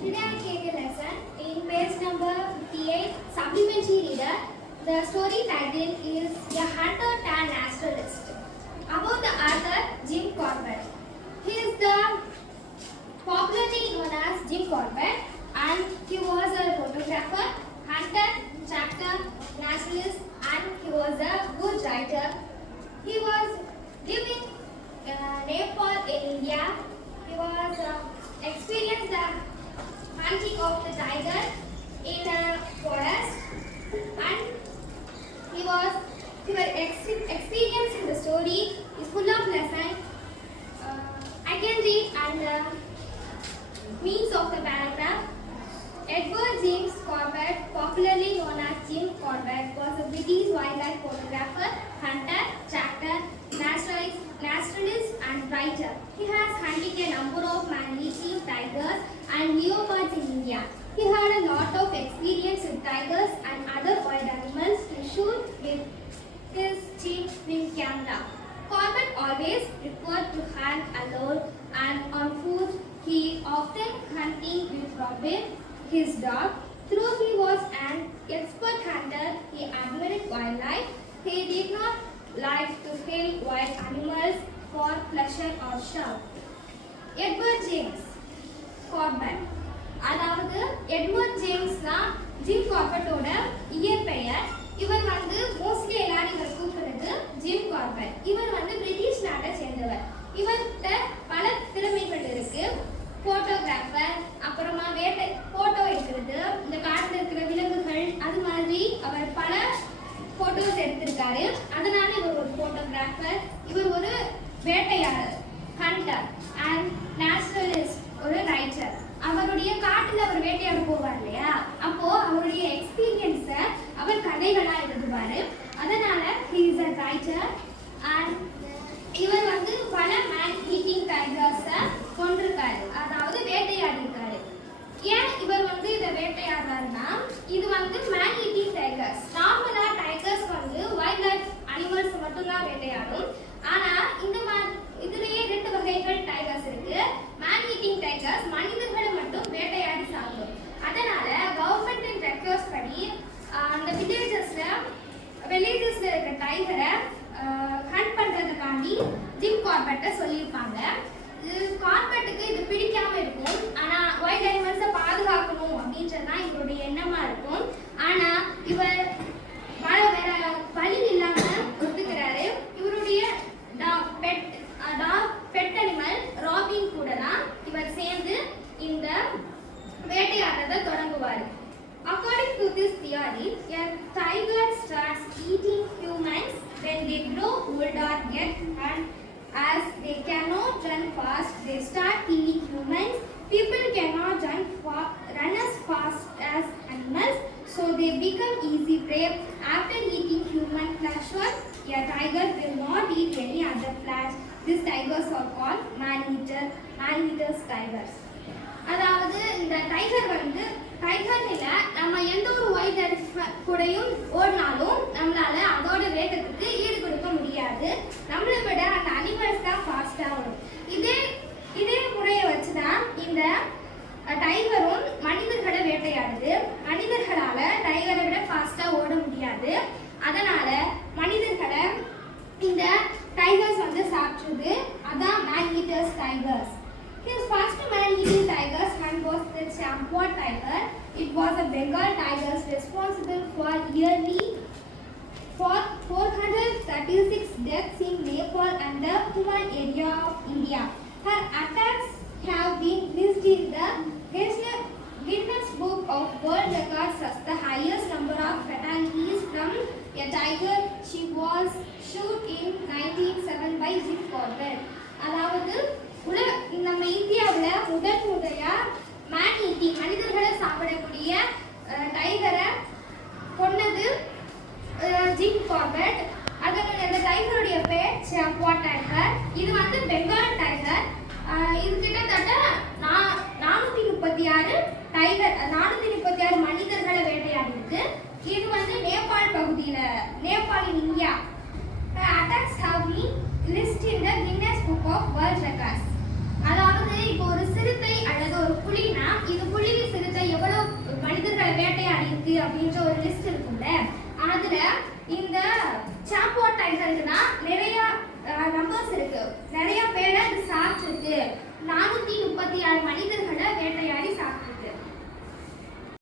Today I take a lesson in page number 58, supplementary reader. The story title is A Hunter Turned Naturalist. About the author Jim Corbett. He is the popularly known as Jim Corbett, and he was a photographer, hunter, trapper, naturalist, and he was a good writer. He was living in Nepal in India. He was experienced the hunting of the tiger in a forest, and he was experience in the story is full of lesson. I can read and means of the paragraph. Edward James Corbett, popularly known as Jim Corbett, was a British wildlife photographer, hunter, trapper, naturalist and writer. He has hunted a number of man-eating tigers and leopards in India. He had a lot of experience with tigers and other wild animals to shoot with his cheap film camera. Corbett always preferred to hunt alone and on foot. He often hunting with Robin, his dog. Though he was an expert hunter, he admired wildlife. He did not like to kill wild animals for pleasure or show. Edward James Corbett. அதாவது Edward James தான் gym கார்பெட்டோட இயற்பெயர். இவர் வந்து mostly எல்லாரும் இவர் கூப்பிடுறது Jim Corbett. இவர் வந்து பிரிட்டிஷ் நாட்டை சேர்ந்தவர். இவர்கிட்ட பல திறமைகள் இருக்கு. போட்டோகிராஃபர், அப்புறமா போட்டோ எடுக்கிறது, இந்த காட்டில் இருக்கிற விலங்குகள், அது மாதிரி அவர் பல போட்டோஸ் எடுத்திருக்காரு. அதனால இவர் ஒரு போட்டோகிராஃபர். இவர் ஒரு வேட்டையாளர், ஹண்டர் அண்ட் நேச்சுரலிஸ்ட், ஒரு ரைட்டர். அவருடைய காட்டில் அவர் வேட்டையாட போவார் இல்லையா, அப்போ அவருடைய எக்ஸ்பீரியன்ஸை அவர் கதைகளா எழுதுவாரு. அதனால he is a writer and இவர் வந்து பல மேன் ஈட்டிங் டைகர்ஸை கொண்டிருக்காரு, அதாவது வேட்டையாடி இருக்காரு. ஏன் இவர் வந்து இதை வேட்டையாடுறாருன்னா, இது வந்து மேன் ஈட்டிங் டைகர்ஸ். நார்மலா டைகர்ஸ் வந்து வைல்ட் லைஃப் அனிமல்ஸ் மட்டும்தான் வேட்டையாடும். ஆனா இந்த இதுலயே ரெண்டு வகைகள் டைகர்ஸ் இருக்கு. மேன் ஈட்டிங் டைகர்ஸ் மனிதர்களை மட்டும் வேட்டையாடி சாப்பிடும். அதனால கவர்மெண்ட் ரெக்வஸ்ட் படி அந்த வில்லேஜஸ்ல இருக்க டைகரை ஹண்ட் பண்றதுக்காண்டி ஜிம் கார்பெட்டை சொல்லியிருப்பாங்க. கார்பெட்டுக்கு இது பிடிக்காம இருக்கும். ஆனா வைல்ட் அனிமல்ஸை பாதுகாக்கணும் அப்படின்றதுதான் இவருடைய எண்ணமா இருக்கும். ஆனா இவர் வேற வழி இல்லாம ஒத்துக்கிறாரு. இவருடைய பெட் அனிமல் ராபின் கூட தான் இவர் சேர்ந்து இந்த வேட்டையாடுறதை தொடங்குவார். According to this theory, a tiger starts eating humans when they grow old or get and as they cannot run fast, they start killing humans. People cannot run as fast as animals, so they become easy prey. After eating human flesh, a tiger will not eat any other flesh. These tigers are called man-eaters tigers. அதாவது இந்த tiger வந்து டைகர்ல நம்ம எந்த ஒரு wild animal கூடயும் ஓடினாலும் நம்மளால அதோட வேகத்துக்கு ஈடு கொடுக்க முடியாது. நம்மளை விட அந்த அனிமல்ஸ் தான் ஃபாஸ்டா ஓடும். இதே முறையை வச்சுதான் இந்த டைகரும் மனிதர்களை வேட்டையாடுது. மனிதர்களால டைகரை விட ஃபாஸ்டா ஓட முடியாது. அதனால மனிதர்களை இந்த டைகர்ஸ் வந்து சாப்பிடுது. அதான் man-eaters tigers. His first man-eating tigers hunt was the Champua tiger. It was a Bengal tiger responsible for yearly 436 deaths in Nepal and the Kumaon area of India. Her attacks have been listed in the Guinness Book of World Records as the highest number of fatalities from a tiger. She was shot in 1907 by Jim Corbett. அதாவது நம்ம இந்தியாவில் முதல் முறையா man eating மனிதர்களை சாப்பிடக்கூடிய டைகரை கொன்னது Jim Corbett. அந்த டைகருடைய பேர் சாம்புவா டைகர். இது வந்து பெங்கால் டைகர். இது கிட்டத்தட்ட 436 மனிதர்களை வேட்டையாடி இருக்கு. இது வந்து நேபாள் பகுதியில், Nepal in India. Attacks have been listed in the Guinness Book of World Records. அதாவது இப்போ ஒரு சிறுத்தை அல்லது ஒரு புலினா, இது புலி அப்படின்ற ஒரு லிஸ்ட் இருக்கும்ல, அதுல இந்த சாப்போ டைகர்னா நிறைய நம்பர்ஸ் இருக்கு, நிறைய பேரை அது சாப்பிட்டுருக்கு